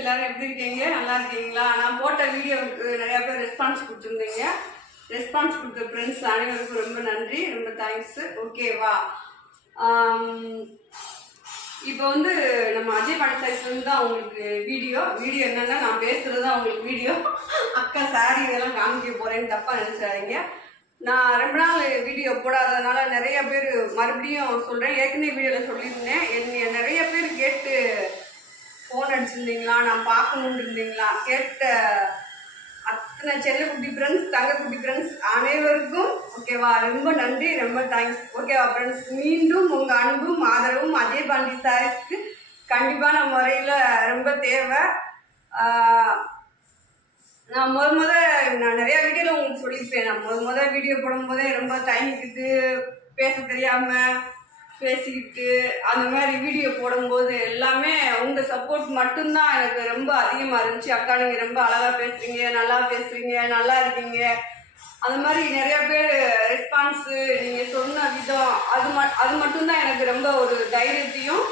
எல்லாரும் எப்படி இருக்கீங்க? நல்லா இருக்கீங்களா? நான் போட்ட வீடியோவுக்கு நிறைய பேர் ரெஸ்பான்ஸ் கொடுத்துருந்தீங்க. ரெஸ்பான்ஸ் கொடுத்த ஃப்ரெண்ட்ஸ் அனைவருக்கும் ரொம்ப நன்றி, ரொம்ப தேங்க்ஸ். ஓகேவா? இப்போ வந்து நம்ம அஜய் பாண்டிசாரிஸ்லேருந்து தான் உங்களுக்கு வீடியோ என்னன்னா நான் பேசுறது தான் உங்களுக்கு வீடியோ. அக்கா சாரி இதெல்லாம் காமிக்க போறேன்னு தப்பா நினைச்சாதீங்க. நான் ரொம்ப நாள் வீடியோ போடாததுனால நிறைய பேர் மறுபடியும் சொல்றேன். ஏற்கனவே வீடியோல சொல்லியிருந்தேன், என்னைய நிறைய பேர் கேட்டு ஃபோன் அடிச்சிருந்தீங்களா, நான் பார்க்கணுன்னு இருந்தீங்களா, கேட்ட அத்தனை செல்லக்குட்டி ஃப்ரெண்ட்ஸ், தங்கக்குட்டி ஃப்ரெண்ட்ஸ் அனைவருக்கும் ஓகேவா ரொம்ப நன்றி, ரொம்ப தேங்க்ஸ். ஓகேவா ஃப்ரெண்ட்ஸ், மீண்டும் உங்க அன்பும் ஆதரவும் அஜய் பாண்டி சாருக்கு கண்டிப்பான முறையில் ரொம்ப தேவை. நான் நான் நிறைய வீடியோல உங்களுக்கு சொல்லியிருப்பேன். நான் முத வீடியோ போடும்போதே ரொம்ப டைமுக்கு பேச தெரியாம பேசிக்கிட்டு அந்த மாதிரி வீடியோ போடும்போது எல்லாமே உங்க சப்போர்ட் மட்டும்தான் எனக்கு ரொம்ப அதிகமா இருந்துச்சு. அக்கா நீங்க ரொம்ப அழகா பேசுறீங்க, நல்லா பேசுறீங்க, நல்லா இருக்கீங்க, அந்த மாதிரி நிறைய பேர் ரெஸ்பான்ஸ் நீங்க சொன்ன விதம் அது மட்டும்தான் எனக்கு ரொம்ப ஒரு தைரியத்தையும்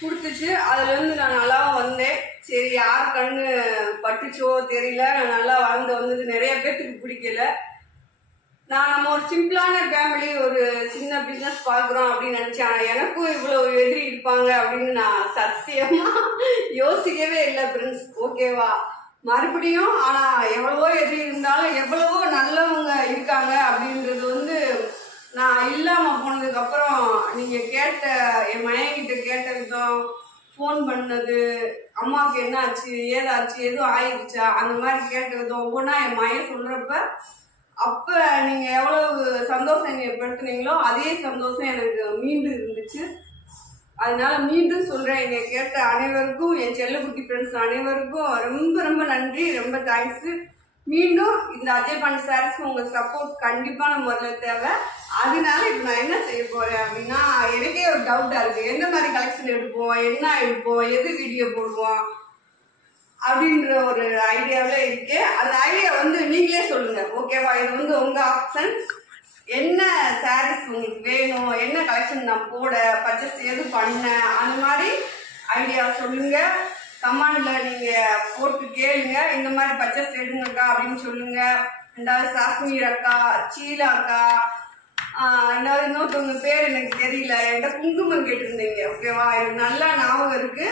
கொடுத்துச்சு. அதுல இருந்து நான் நல்லாவும் வந்தேன். சரி, யார் கண்ணு பட்டுச்சோ தெரியல, நான் நல்லா வந்தது நிறைய பேர்த்துக்கு பிடிக்கல. நம்ம ஒரு சிம்பிளான ஃபேமிலி, ஒரு சின்ன பிசினஸ் பாக்குறோம் அப்படின்னு நினைச்சேன். ஆனா எனக்கும் இவ்வளவு எதிரி இருப்பாங்க அப்படின்னு நான் சத்தியமா யோசிக்கவே இல்லை ஃப்ரெண்ட்ஸ். ஓகேவா? மறுபடியும் ஆனா எவ்வளவோ எதிரி இருந்தாலும் எவ்வளவோ நல்லவங்க இருக்காங்க அப்படின்றது வந்து நான் இல்லாம போனதுக்கு அப்புறம் நீங்க கேட்ட என் மனைவிகிட்ட கேட்ட விதம், ஃபோன் பண்ணது, அம்மாவுக்கு என்ன ஆச்சு ஏதாச்சு எதுவும் ஆயிடுச்சா அந்த மாதிரி கேட்ட விதம் ஒவ்வொன்றா என் மகன் சொல்றப்ப அப்ப நீங்க எவ்வளவு சந்தோஷம் ஏற்படுத்தினீங்களோ அதே சந்தோஷம் எனக்கு மீண்டும் இருந்துச்சு. அதனால மீண்டும் சொல்றேன், என்னை கேட்ட அனைவருக்கும், என் செல்லக்குட்டி ஃப்ரெண்ட்ஸ் அனைவருக்கும் ரொம்ப ரொம்ப நன்றி, ரொம்ப தேங்க்ஸ். மீண்டும் இந்த அஜய் பாண்டி சாருக்கு உங்க சப்போர்ட் கண்டிப்பான முறையில் தேவை. அதனால இப்ப நான் என்ன செய்ய போறேன் அப்படின்னா, எனக்கே ஒரு டவுட்டா இருக்கு, எந்த மாதிரி கலெக்ஷன் எடுப்போம், என்ன எடுப்போம், எது வீடியோ போடுவோம் அப்படின்ற ஒரு ஐடியாவில இருக்கு. அந்த ஐடியா வந்து நீங்களே சொல்லுங்க. ஓகேவா? இது வந்து உங்க ஆப்ஷன். என்ன சாரீஸ் உங்களுக்கு வேணும், என்ன கலெக்ஷன் நான் போட பர்ச்சேஸ் எது பண்ண, அந்த மாதிரி ஐடியா சொல்லுங்க. கமெண்ட்ல நீங்க போட்டு கேளுங்க, இந்த மாதிரி பர்ச்சேஸ் எடுங்கக்கா அப்படின்னு சொல்லுங்க. ரெண்டாவது காஷ்மீர் அக்கா, சீலா அக்கா, ரெண்டாவது இன்னொருத்தவங்க பேர் எனக்கு தெரியல, என்கிட்ட குங்குமம் கேட்டிருந்தீங்க. ஓகேவா? எனக்கு நல்லா ஞாபகம் இருக்கு,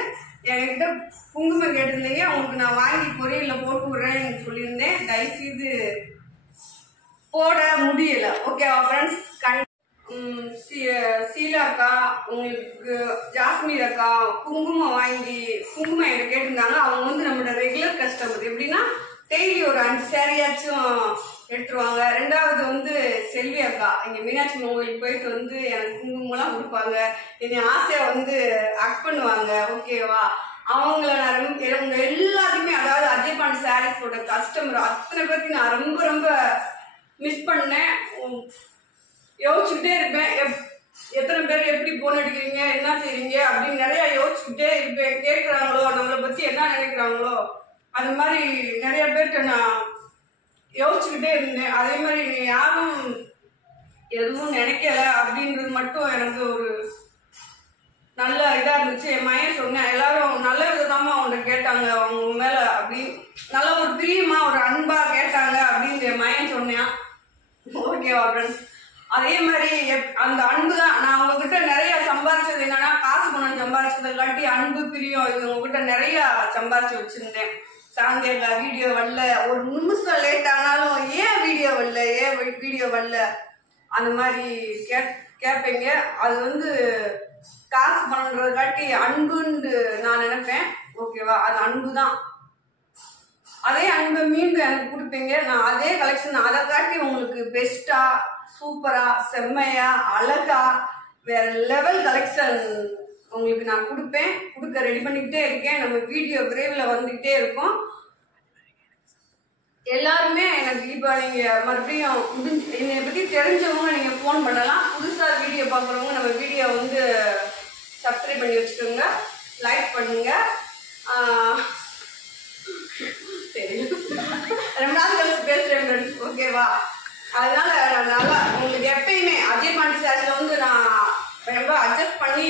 என்கிட்ட குங்குமம் கேட்டிருந்தீங்க, உங்களுக்கு நான் வாங்கி கொரியர்ல போட்டு விடுறேன்னு சொல்லியிருந்தேன். தயவுசெய்து போட முடியல. ஓகேவா ஃப்ரெண்ட்ஸ்? சீலா அக்கா, உங்களுக்கு ஜாஸ்மீர் அக்கா குங்குமம் என்கிட்ட கேட்டிருந்தாங்க. அவங்க வந்து நம்மளோட ரெகுலர் கஸ்டமர். எப்படின்னா டெய்லி ஒரு 5 சாரியாச்சும் எடுத்துருவாங்க. ரெண்டாவது வந்து செல்வி அக்கா, இங்க மீனாட்சி கோயிலுக்கு போயிட்டு வந்து எனக்கு குங்குமம்லாம் கொடுப்பாங்க, என்னை ஆசையா வந்து அக் பண்ணுவாங்க. ஓகேவா? அவங்கள நான் உங்க எல்லாத்தையுமே, அதாவது அஜய் பாண்டி சாரீஸோட கஸ்டமர் அத்தனை பேருக்கு நான் ரொம்ப ரொம்ப மிஸ் பண்ணேன். யோசிச்சுக்கிட்டே இருப்பேன், எத்தனை பேர் எப்படி போன் அடிக்கிறீங்க, என்ன செய்றீங்க அப்படின்னு நிறைய யோசிச்சுக்கிட்டே இருப்பேன். கேட்குறாங்களோ, நம்மளை பத்தி என்ன நினைக்கிறாங்களோ, அந்த மாதிரி நிறைய பேர்கிட்ட நான் யோசிச்சுக்கிட்டே இருந்தேன். அதே மாதிரி யாரும் எதுவும் நினைக்கல அப்படின்றது மட்டும் எனக்கு ஒரு நல்ல இதா இருந்துச்சு. என் மகன் சொன்னேன், எல்லாரும் நல்ல விதமா அவங்க கேட்டாங்க, அவங்க மேல அப்படி நல்ல ஒரு பிரியமா ஒரு அன்பா கேட்டாங்க அப்படின்னு என் மகன் சொன்னேன். ஓகேவா ஃப்ரெண்ட்ஸ்? அதே மாதிரி அந்த அன்பு தான் நான் உங்ககிட்ட நிறைய சம்பாதிச்சது. என்னன்னா காசு பணம் சம்பாதிச்சதை காட்டி அன்பு பிரியம் இது உங்ககிட்ட நிறைய சம்பாதிச்சு வச்சிருந்தேன். சாந்தியா வீடியோ வரல, ஒரு நிமிஷம் லேட் ஆனாலும் ஏன் வீடியோ வரல அந்த மாதிரி கேட்பீங்க. அது வந்து காசு பண்றதை காட்டி அன்புன்னு நான் நினைப்பேன். ஓகேவா? அது அன்பு தான். அதே அன்பை மீண்டும் எனக்கு கொடுப்பீங்க. நான் அதே கலெக்ஷன் அதை காட்டி உங்களுக்கு பெஸ்டா, சூப்பரா, செம்மையா, அழகா, வேற லெவல் கலெக்ஷன் உங்களுக்கு நான் கொடுக்க ரெடி பண்ணிக்கிட்டே இருக்கேன். நம்ம வீடியோ விரைவில் வந்துகிட்டே இருக்கும். எல்லாருமே எனக்கு இப்போ நீங்க மறுபடியும் என்னை பத்தி தெரிஞ்சவங்க நீங்க ஃபோன் பண்ணலாம். புதுசா வீடியோ பார்க்குறவங்க நம்ம வீடியோ வந்து சப்ஸ்கிரைப் பண்ணி வச்சுக்கோங்க, லைக் பண்ணுங்க. சரி, ரொம்ப நாள் கழிச்சு பேசுறேன் ஃப்ரெண்ட்ஸ். ஓகேவா? அதனால நல்லா உங்களுக்கு எப்பயுமே அஜய் பாண்டி சார்ல வந்து நான் ரொம்ப அட்ஜஸ்ட் பண்ணி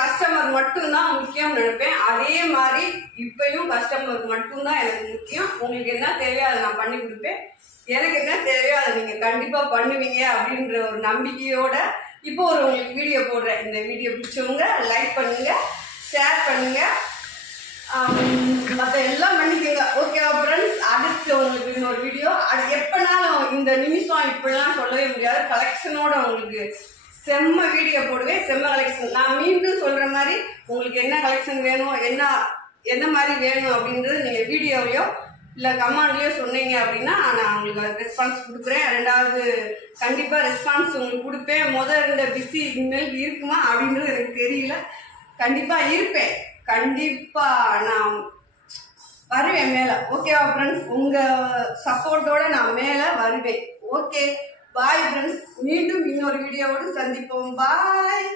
கஸ்டமர் மட்டும்தான் முக்கியம் நினைப்பேன். அதே மாதிரி இப்பயும் கஸ்டமருக்கு மட்டும்தான் எனக்கு முக்கியம். உங்களுக்கு என்ன தேவையோ அதை நான் பண்ணி கொடுப்பேன். எனக்கு என்ன தேவையோ அதை நீங்க கண்டிப்பா பண்ணுவீங்க அப்படின்ற ஒரு நம்பிக்கையோட இப்போ உங்களுக்கு வீடியோ போடுறேன். இந்த வீடியோ பிடிச்சவங்க லைக் பண்ணுங்க, ஷேர் பண்ணுங்க, மற்ற எல்லாம் பண்ணிக்கோங்க. ஓகேவா ஃப்ரெண்ட்ஸ்? அடுத்து உங்களுக்கு இன்னொரு வீடியோ, அது எப்பனாலும் இந்த நிமிஷம் இப்படிலாம் சொல்லவே முடியாது. கலெக்ஷனோட உங்களுக்கு செம்ம வீடியோ போடுவேன், செம்ம கலெக்ஷன். நான் மீண்டும் சொல்ற மாதிரி உங்களுக்கு என்ன கலெக்ஷன் வேணும், என்ன மாதிரி வேணும் அப்படின்றது நீங்க வீடியோவையோ இல்லை கமெண்ட்லயோ சொன்னீங்க அப்படின்னா நான் உங்களுக்கு ரெஸ்பான்ஸ் கொடுக்குறேன். ரெண்டாவது கண்டிப்பாக ரெஸ்பான்ஸ் உங்களுக்கு கொடுப்பேன். இருந்த பிஸி இனிமேல் இருக்குமா அப்படின்றது எனக்கு தெரியல. கண்டிப்பாக இருப்பேன், கண்டிப்பாக நான் வருவேன் மேலே. ஓகேவா ஃப்ரெண்ட்ஸ்? உங்கள் சப்போர்ட்டோட நான் மேலே வருவேன். Okay, bye friends. மீண்டும் இன்னொரு வீடியோவோடு சந்திப்போம். பாய்.